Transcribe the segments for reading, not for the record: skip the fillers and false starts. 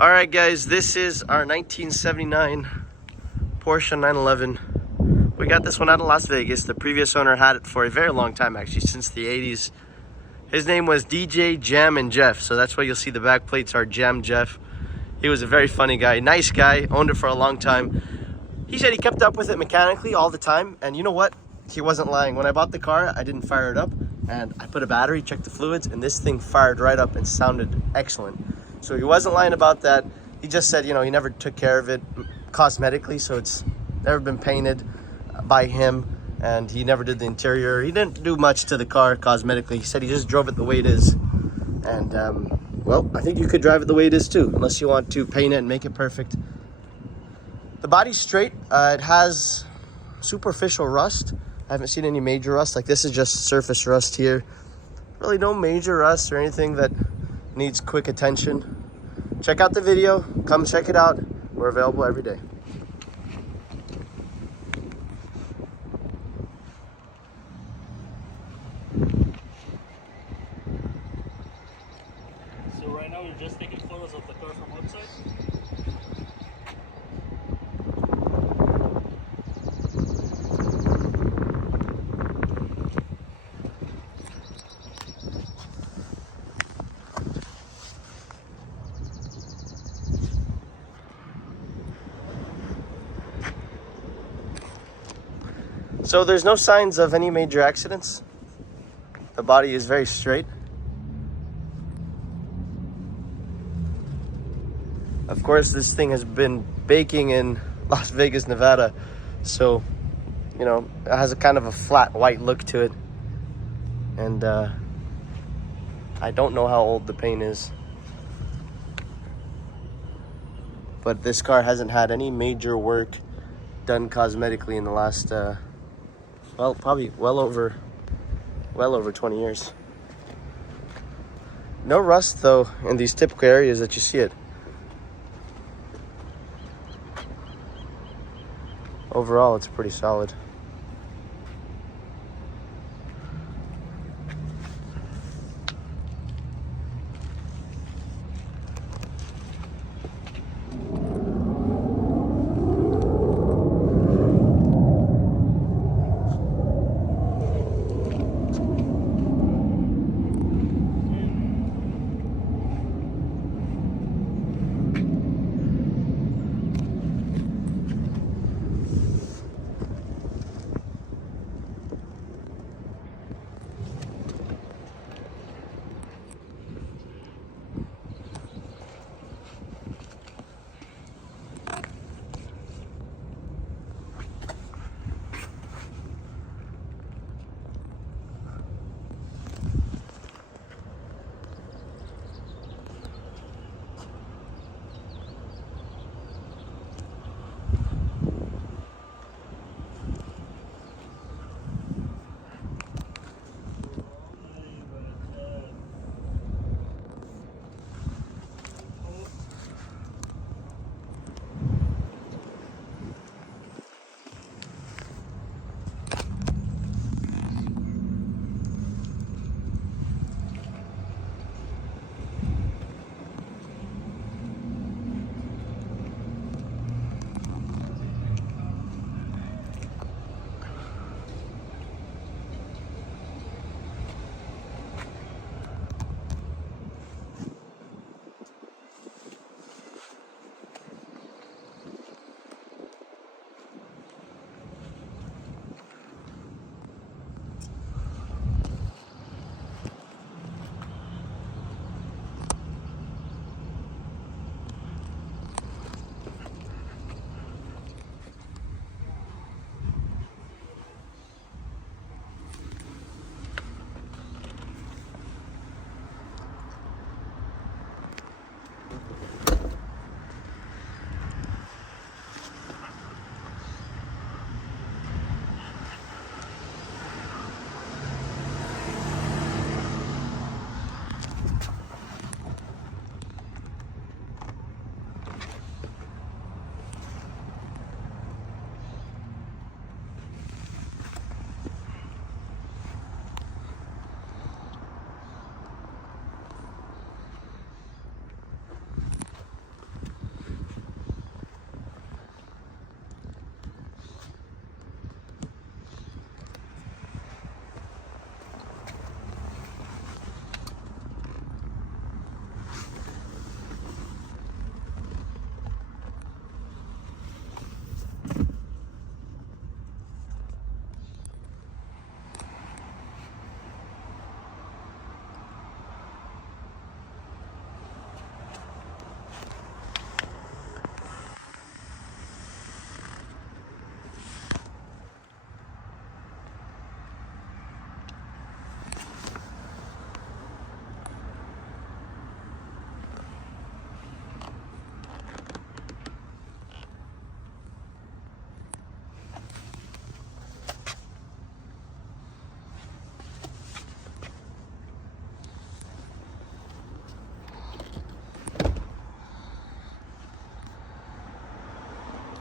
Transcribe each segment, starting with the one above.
All right, guys, this is our 1979 Porsche 911. We got this one out of Las Vegas. The previous owner had it for a very long time, actually, since the 80s. His name was DJ Jam and Jeff, so that's why you'll see the back plates are Jam Jeff. He was a very funny guy, nice guy, owned it for a long time. He said he kept up with it mechanically all the time, and you know what? He wasn't lying. When I bought the car, I didn't fire it up, and I put a battery, checked the fluids, and this thing fired right up and sounded excellent. So he wasn't lying about that. He just said, you know, he never took care of it cosmetically, so it's never been painted by him, and he never did the interior. He didn't do much to the car cosmetically. He said he just drove it the way it is. And, well, I think you could drive it the way it is too, unless you want to paint it and make it perfect. The body's straight. It has superficial rust. I haven't seen any major rust. Like, this is just surface rust here. Really no major rust or anything that needs quick attention. Check out the video. Come check it out. We're available every day. So right now we're just taking photos of the car from outside. So there's no signs of any major accidents. The body is very straight. Of course, this thing has been baking in Las Vegas, Nevada. So, you know, it has a kind of a flat white look to it. And I don't know how old the paint is. But this car hasn't had any major work done cosmetically in the last, well, probably well over 20 years. No rust, though, in these typical areas that you see it. Overall, it's pretty solid.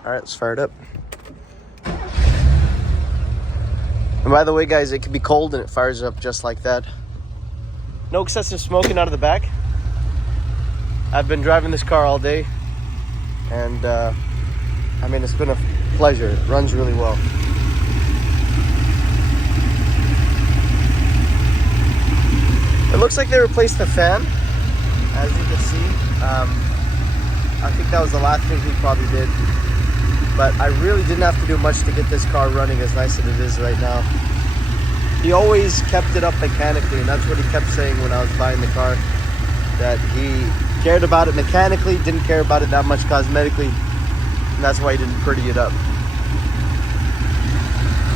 All right, let's fire it up. And by the way, guys, it can be cold and it fires up just like that. No excessive smoking out of the back. I've been driving this car all day, and I mean, it's been a pleasure. It runs really well. It looks like they replaced the fan, as you can see. I think that was the last thing he probably did. But I really didn't have to do much to get this car running as nice as it is right now. He always kept it up mechanically, and that's what he kept saying when I was buying the car. That he cared about it mechanically, didn't care about it that much cosmetically, and that's why he didn't pretty it up.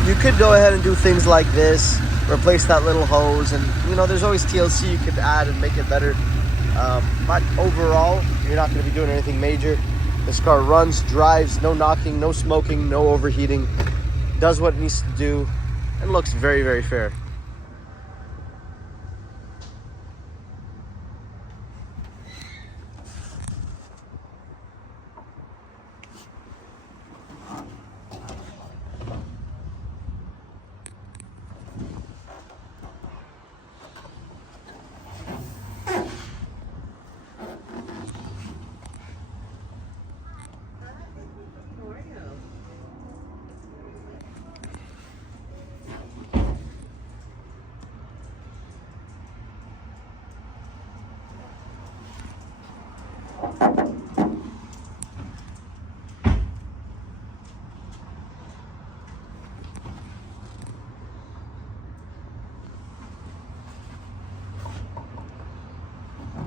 You could go ahead and do things like this, replace that little hose, and you know, there's always TLC you could add and make it better. But overall, you're not going to be doing anything major. This car runs, drives, no knocking, no smoking, no overheating, does what it needs to do, and looks very, very fair.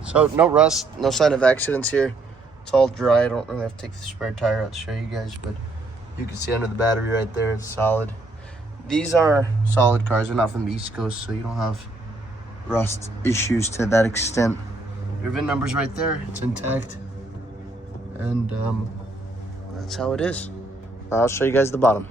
So no rust, no sign of accidents here. It's all dry. I don't really have to take the spare tire out to show you guys, but you can see under the battery right there, it's solid. These are solid cars. They're not from the East Coast, so you don't have rust issues to that extent. Your VIN number's right there. It's intact. And that's how it is. I'll show you guys the bottom.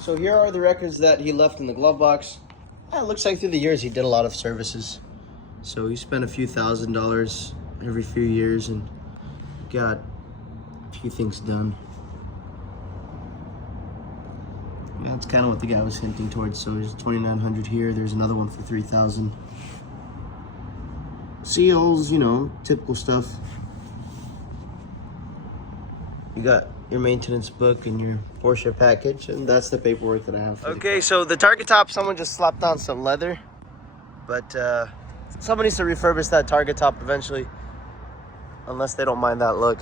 So here are the records that he left in the glove box. It looks like through the years he did a lot of services. So he spent a few $1,000s every few years and got a few things done. Yeah, that's kind of what the guy was hinting towards. So there's 2,900 here. There's another one for 3,000. seals, you know, typical stuff. You got your maintenance book and your Porsche package, and that's the paperwork that I have. Okay, so the Targa top, someone just slapped on some leather, but someone needs to refurbish that Targa top eventually, unless they don't mind that look.